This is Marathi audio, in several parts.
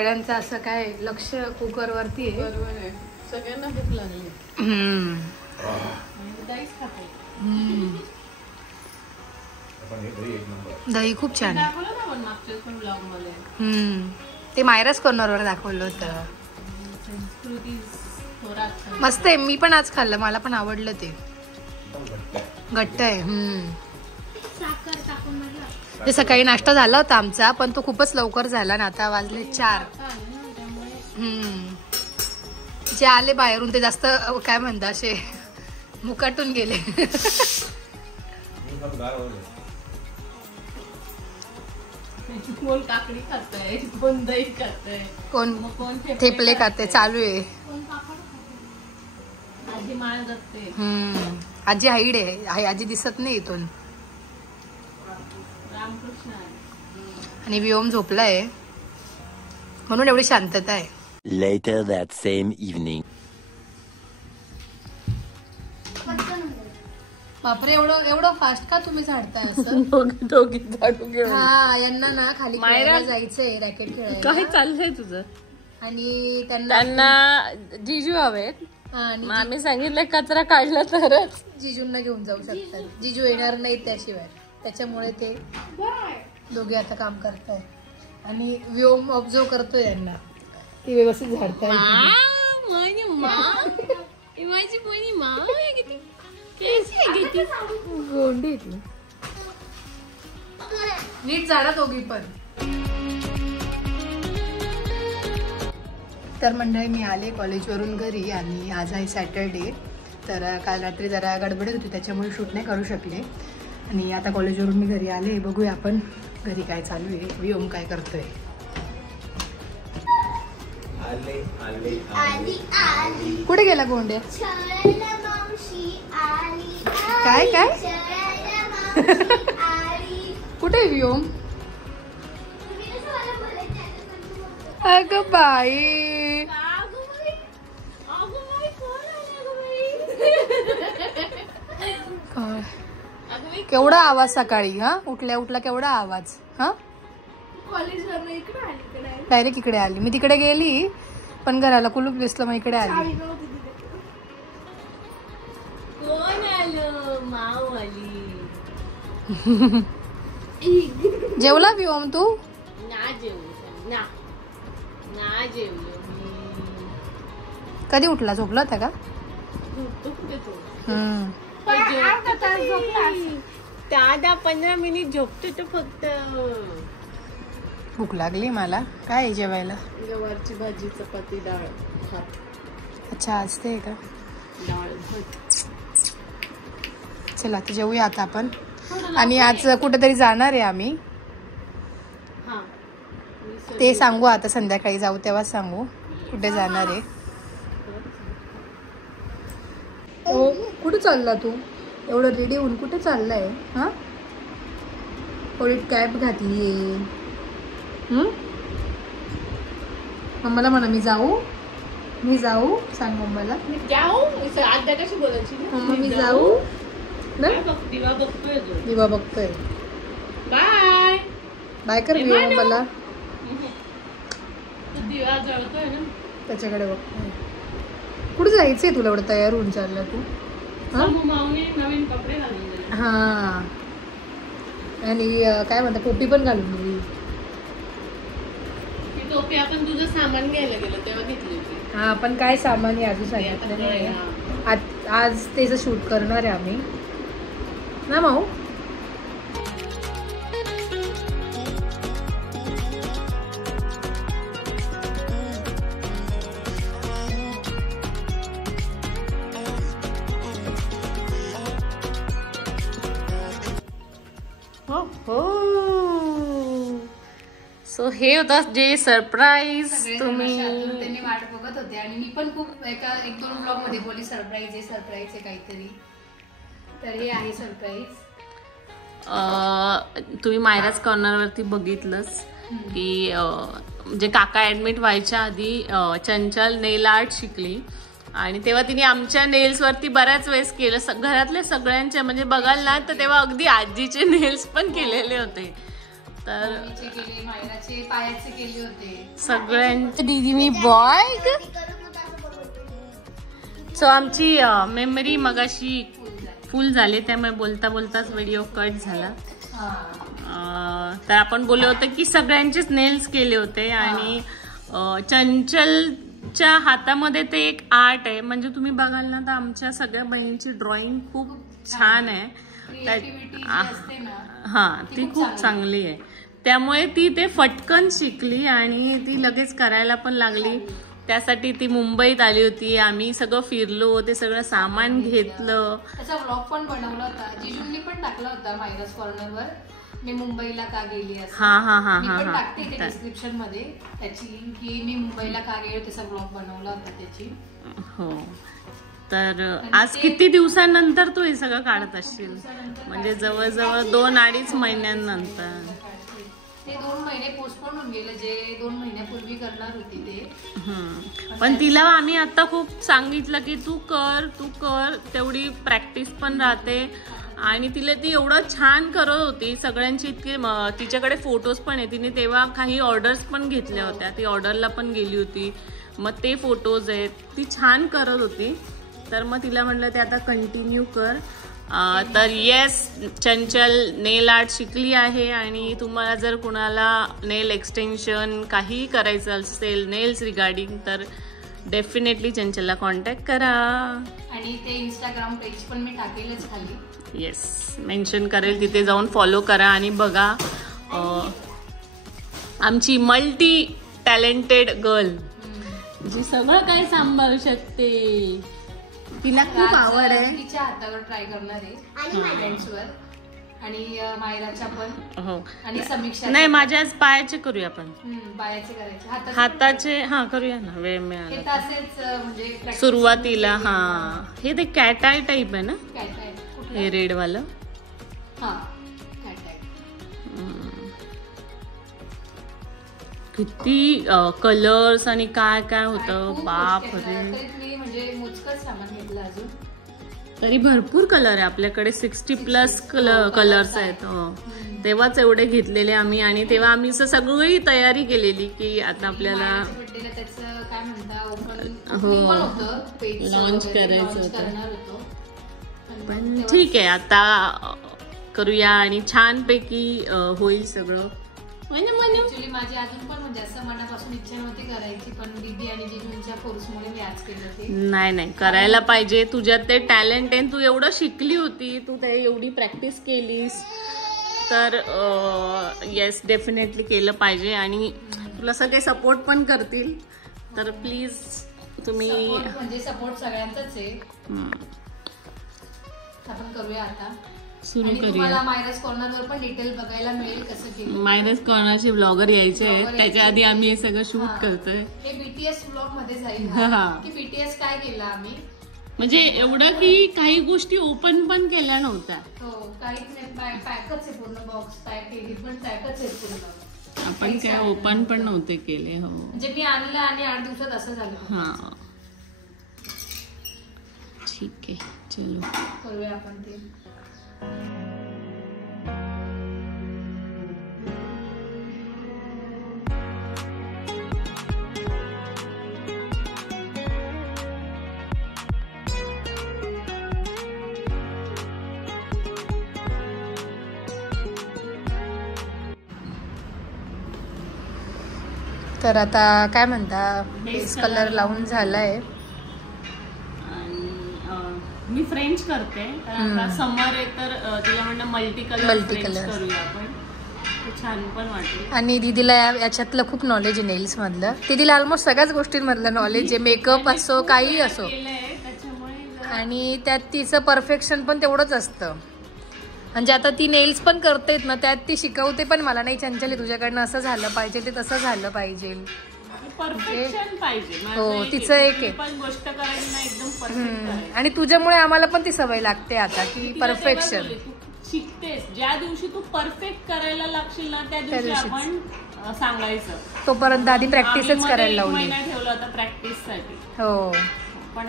सगळ्यांचं असं काय लक्ष कुकर वरती आहे. बरोबर आहे, सगळ्यांना भूक लागली. दही खूप छान आहे. ते मायरस कॉर्नरवर दाखवलं होतं. मस्त आहे. मी पण आज खाल्लं, मला पण आवडलं. ते घट्ट आहे. ते सकाळी नाश्ता झाला होता आमचा, पण तो खूपच लवकर झाला ना. आता वाजले 4. जे आले बाहेरून ते जास्त काय म्हणता असे मुकाटून गेले. कोण काकडी खातंय, कोण दही खातंय, कोण थेपले खाते. चालू आहे. आजी माळ जपते. आजी हाईड आहे. आजी दिसत नाही इथून. रामकृष्ण आणि व्योम झोपलाय म्हणून एवढी शांतता आहे. Later that same evening. बापरे, एवढं फास्ट का तुम्ही झाडताय असं? दोघी झाडू घेऊन. हा, यांना ना खाली खेळायला जायचंय, रॅकेट खेळायला. काय चाललंय तुझं? आणि त्यांना जिजू हवेत. आणि आम्ही सांगितलं कचरा काढला तरच जिजूंना घेऊन जाऊ शकतात. जिजू येणार नाही त्याशिवाय, त्याच्यामुळे ते दोघे आता काम करताय. आणि व्योम ऑब्झर्व करतोय यांना, ती व्यवस्थित झाडताय. गोंडी ती नीट झाडा दोघी पण. तर मंडळी, मी आले कॉलेजवरून घरी आणि आज आहे सॅटरडे. तर काल रात्री जरा गडबडत होती, त्याच्यामुळे शूट नाही करू शकले. आणि आता कॉलेजवरून मी घरी आले. बघूया आपण घरी काय चालू आहे, व्योम काय करतोय. कुठे गेला गोंड्या? काय काय कुठे व्योम? अगं बाई, केवढा आवाज सकाळी. हा, उठल्या उठला केवढा आवाज. हा, डायरेक्ट इकडे आली. मी तिकडे गेली पण घराला कुलूप दिसलं, मग इकडे आली. कोण आलं? माऊ आली. जेवला व्योम तू? ना जेवलो, ना जेवलो. कधी उठला? झोपला होता का? झोपतो कुठे तो? 10-15 मिनिट झोपतो तो फक्त. भूक लागली मला. काय आहे जेवायला? गवारची भाजी, चपाती, डाळ भात. अच्छा, आज ते का? डाळ भात. चला आता जेवूया आता आपण. आणि आज कुठेतरी जाणार आहे आम्ही. ते सांगू आता, संध्याकाळी जाऊ तेव्हा सांगू कुठे जाणार आहे. कुठे चालला तू? एवढं रेडी होऊन कुठे चाललाय? हा, थोडी कॅप घातलीये. मम्माला म्हणा मी जाऊ सांग मम्माला. जाऊ आद्या कशी बोलायची? मम्मा मी जाऊ ना. दिवा बघतोय. बाय बाय कर मम्माला. दिवा जळतोय ना, त्याच्याकडे बघतोय. कुठे जायचंय तुला? एवढं तयार होऊन चालला तू? नवीन कपडे घालून. हा, आणि काय म्हणता, टोपी पण घालून दिली. ती टोपी आपण तुझं सामान घ्यायला गेलो तेव्हा घेतली होती. हा, पण काय सामान आहे अजून सांगितलं नाही. आज त्याचं शूट करणार आहे आम्ही ना माऊ. सो हे होतं जे सरप्राईज तुम्ही त्यांनी वाट बघत होते. आणि मी पण खूप 1-2 ब्लॉग मध्ये बोलली सरप्राईज आहे काहीतरी. तर हे आहे सरप्राईज. तुम्ही मायराज कॉर्नरवरती बघितलंच की म्हणजे काका ऍडमिट व्हायच्या आधी चंचल नेल आर्ट शिकली. आणि तेव्हा तिने आमच्या नेल्सवरती बऱ्याच वेळेस केलं, घरातल्या सगळ्यांच्या. म्हणजे बघाल ना तर तेव्हा अगदी आजीचे नेल्स पण केलेले होते. तर मम्मीचे केले, मायराचे पायाचे केले होते सगळ्यांचे दीदी मी बॉय. सो आमची मेमरी मगाशी फुल झाली, त्यामुळे बोलता बोलताच व्हिडिओ कट झाला. तर आपण बोललो होतं की सगळ्यांचेच नेल्स केले होते आणि चंचलच्या हातामध्ये ते एक आर्ट आहे. म्हणजे तुम्ही बघाल ना तर आमच्या सगळ्या बहिणींची ड्रॉइंग खूप छान आहे. हा ती खूप चांगली आहे, त्यामुळे ती ते फटकन शिकली आणि ती लगेच करायला पण लागली. त्यासाठी ती मुंबईत आली होती, आम्ही सगळं फिरलो, ते सगळं सामान घेतलं. त्याचा व्लॉग पण बनवला होता, जिजूंनी पण टाकला होता मायराज कॉर्नरवर, मी मुंबईला का गेली असं. मी पण टाकते इथे डिस्क्रिप्शन मध्ये त्याची लिंक, की मी मुंबईला का गेली त्याचा व्लॉग बनवला होता त्याची. हो, तर आज किती दिवसांनंतर तू हे सगळं काढत असशील, म्हणजे जवळजवळ 2-2.5 महिन्यांनंतर. ते 2 महिने पोस्टपोन होऊन गेले, जे 2 महिन्यापूर्वी करणार होती ते. पण तिला आम्ही आता खूप सांगितलं की तू कर, तेवढी प्रॅक्टिस पण राहते. आणि तिला ती एवढं छान करत होती, सगळ्यांची इतके तिच्याकडे फोटोज पण आहे. तिने तेव्हा काही ऑर्डर्स पण घेतल्या होत्या, ती ऑर्डरला पण गेली होती, मग ते फोटोज आहेत. ती छान करत होती, तर मग तिला म्हटलं ते आता कंटिन्यू कर. तर येस, चंचल नेल आर्ट शिकली आहे आणि तुम्हाला जर कुणाला नेल एक्सटेन्शन काही करायचं असेल नेल्स रिगार्डिंग, तर डेफिनेटली चंचलला कॉन्टॅक्ट करा. आणि ते इंस्टाग्राम पेज पण मी टाकेलच खाली. येस, मेन्शन करेल, तिथे जाऊन फॉलो करा आणि बघा. आमची मल्टी टॅलेंटेड गर्ल जी सगळं काही सांभाळू शकते, तिला खूप आवड आहे. तिच्या हातावर ट्राय करणार आहे फ्रेंड्सवर, आणि मायराच्या पण. हो, आणि समीक्षा नाही, माझ्या आज पायाचे करूया आपण. पायाचे करायचे, हाताचे हा करूया ना, वेळ मिळाला असेच म्हणजे सुरुवातीला. हा, हे ते कॅट आय टाईप आहे ना, हे रेड वालं. हा, किती कलर्स आणि काय काय होतं, बाप रे. म्हणजे मोजकच सामान घेतलं अजून, तरी भरपूर कलर आहे आपल्याकडे, 60+ कलर्स आहेत. तेव्हाच एवढे घेतलेले आम्ही, आणि तेव्हा आम्ही सगळी तयारी केलेली की आता आपल्याला लॉन्च करायचं होतं. पण ठीक आहे, आता करूया आणि छानपैकी होईल सगळं. ऍक्च्युली माझी अजून पण म्हणजे असं मनापासून इच्छा नव्हती करायची, पण दीदी आणि जिजूंच्या फोर्समुळे मी आज केलं ते. नाही, करायला पाहिजे. तुझ्यात ते टॅलेंट आहे, तू एवढं शिकली होती, तू ते एवढी प्रॅक्टिस केलीस, तर येस, डेफिनेटली केलं पाहिजे. आणि तुला सगळे सपोर्ट पण करतील, तर प्लीज तुम्ही, म्हणजे सपोर्ट सगळ्यांचाच आहे. आपण करूया आता सुरू करूया. मायराज कॉर्नरवर पण डिटेल बघायला मिळेल कसं केलं. मायराज कॉर्नरचे ब्लॉगर यायचे आहेत, त्याच्या आधी आम्ही हे सगळं शूट करतोय. हे बीटीएस ब्लॉग मध्ये जाईल की बीटीएस काय केलं आम्ही, म्हणजे एवढं की काही गोष्टी ओपन पण केल्या नव्हत्या. हो, काहीच नाही, पॅकच आहे पूर्ण, बॉक्स पॅक केली पण पॅकच आहे पूर्ण. आपण काय ओपन पण नव्हते केले. हो, म्हणजे मी आणलं आणि 8 दिवसात असं झालं. हा, ठीक आहे, चलो करूया आपण ते. तर आता काय म्हणता, बेस कलर लावून झालाय. मी फ्रेंच करते, कारण आता समर आहे, तर तिला म्हणलं मल्टी कलर करूया आपण, छान पण वाटेल. आणि दीदीला याच्यातलं खूप नॉलेज आहे, नेल्स मधलं. दीदीला ऑलमोस्ट सगळ्याच गोष्टींमधलं नॉलेज आहे, मेकअप असो काही असो, आणि त्यात तिचं परफेक्शन पण तेवढंच असतं. म्हणजे आता ती नेल्स पण करतेत ना, त्यात ती शिकवते पण मला, नाही चंचली तुझ्याकडनं असं झालं पाहिजे, ते तसं झालं पाहिजे, परफेक्शन पाहिजे. हो, तिचं एक आहे, गोष्ट करायची ना एकदम परफेक्ट. आणि तुझ्यामुळे आम्हाला पण ती सवय लागते आता की परफेक्शन शिकतेस. ज्या दिवशी तू परफेक्ट करायला लागशील ना, त्या दिवशी आपण सांगायचं. तोपर्यंत आधी प्रॅक्टिसच करायला लावली. ठेवलं होतं प्रॅक्टिस साठी. हो, पण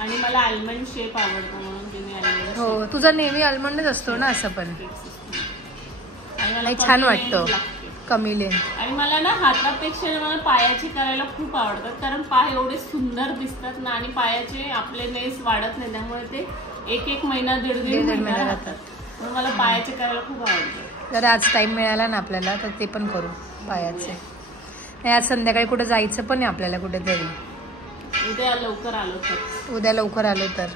आणि मला आल्मंड शेप आवडतो म्हणून तिने. हो, तुझा नेहमी आल्मंडच असतो ना असं पण. आणि मला नाही, छान कमी वाटतं. length लागते. कमी लेंथ. आणि मला ना हातापेक्षा मला पायाचे करायला खूप आवडतात, कारण पाय एवढे सुंदर दिसतात ना आणि पायाचे आपले नेल्स वाढत नाही, त्यामुळे ते एक महिना दीड महिना राहतात. म्हणून मला पायाचे करायला खूप आवडतं. जर आज टाइम मिळाला ना आपल्याला तर ते पण करू पायाचे. नाही, आज संध्याकाळी कुठं जायचं पण आहे आपल्याला कुठेतरी. उद्या लवकर आलो तर. उद्या लवकर आलो तर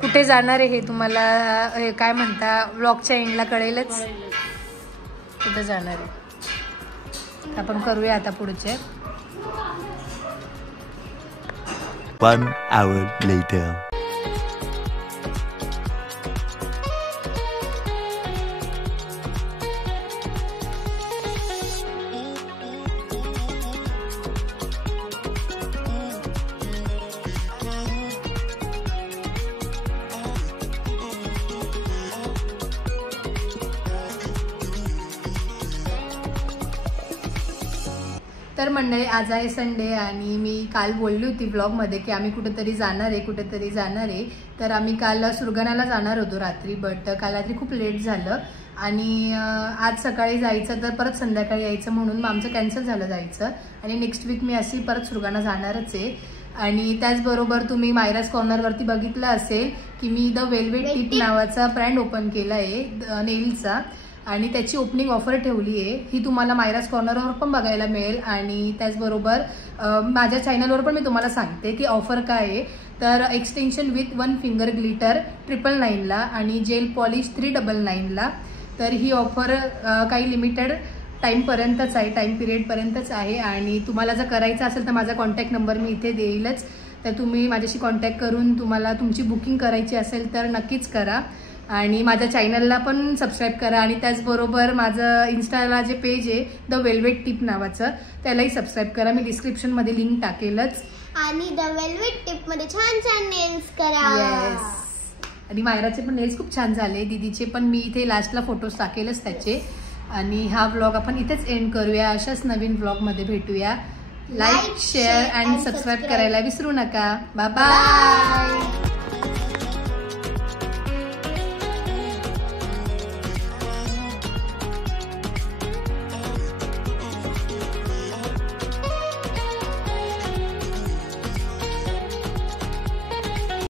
कुठे जाणार आहे हे तुम्हाला काय म्हणता व्लॉगच्या एंडला कळेलच कुठे जाणार आहे. आपण करूया आता पुढचे. 1 hour later. तर मंडळी, आज आहे संडे आणि मी काल बोलली होती ब्लॉगमध्ये की आम्ही कुठेतरी जाणार आहे. तर आम्ही काल सुरगाण्याला जाणार होतो रात्री, बट काल रात्री खूप लेट झालं आणि आज सकाळी जायचं तर परत संध्याकाळी यायचं, म्हणून मग आमचं कॅन्सल झालं जायचं. आणि नेक्स्ट वीक मी अशी परत सुरगाणा जाणारच आहे. आणि त्याचबरोबर तुम्ही मायराज कॉर्नरवरती बघितलं असेल की मी द वेल्वेट टिप नावाचा ब्रँड ओपन केला आहे नेलचा, आणि त्याची ओपनिंग ऑफर ठेवली आहे. ही तुम्हाला मायराज कॉर्नरवर पण बघायला मिळेल आणि त्याचबरोबर माझ्या चॅनलवर पण मी तुम्हाला सांगते की ऑफर काय आहे. तर एक्सटेन्शन विथ 1 फिंगर ग्लिटर 999ला आणि जेल पॉलिश 399ला. तर ही ऑफर काही लिमिटेड टाईमपर्यंतच आहे, टाईम पिरियडपर्यंतच आहे. आणि तुम्हाला जर करायचं असेल तर माझा कॉन्टॅक्ट नंबर मी इथे देईलच, तर तुम्ही माझ्याशी कॉन्टॅक्ट करून तुम्हाला तुमची बुकिंग करायची असेल तर नक्कीच करा. आणि माझ्या चॅनलला पण सबस्क्राईब करा आणि त्याचबरोबर माझं इन्स्टाला जे पेज आहे द वेल्वेट टिप नावाचं त्यालाही सबस्क्राईब करा. मी डिस्क्रिप्शनमध्ये लिंक टाकेलच. आणि द वेल्वेट टिप मध्ये छान छान नेल्स करा. येस, आणि मायराचे पण नेल्स खूप छान झाले, दीदीचे पण. मी इथे लास्टला फोटोज टाकेलच त्याचे. आणि हा व्लॉग आपण इथेच एंड करूया. अशाच नवीन व्लॉगमध्ये भेटूया. लाईक, शेअर आणि सबस्क्राईब करायला विसरू नका. Bye bye.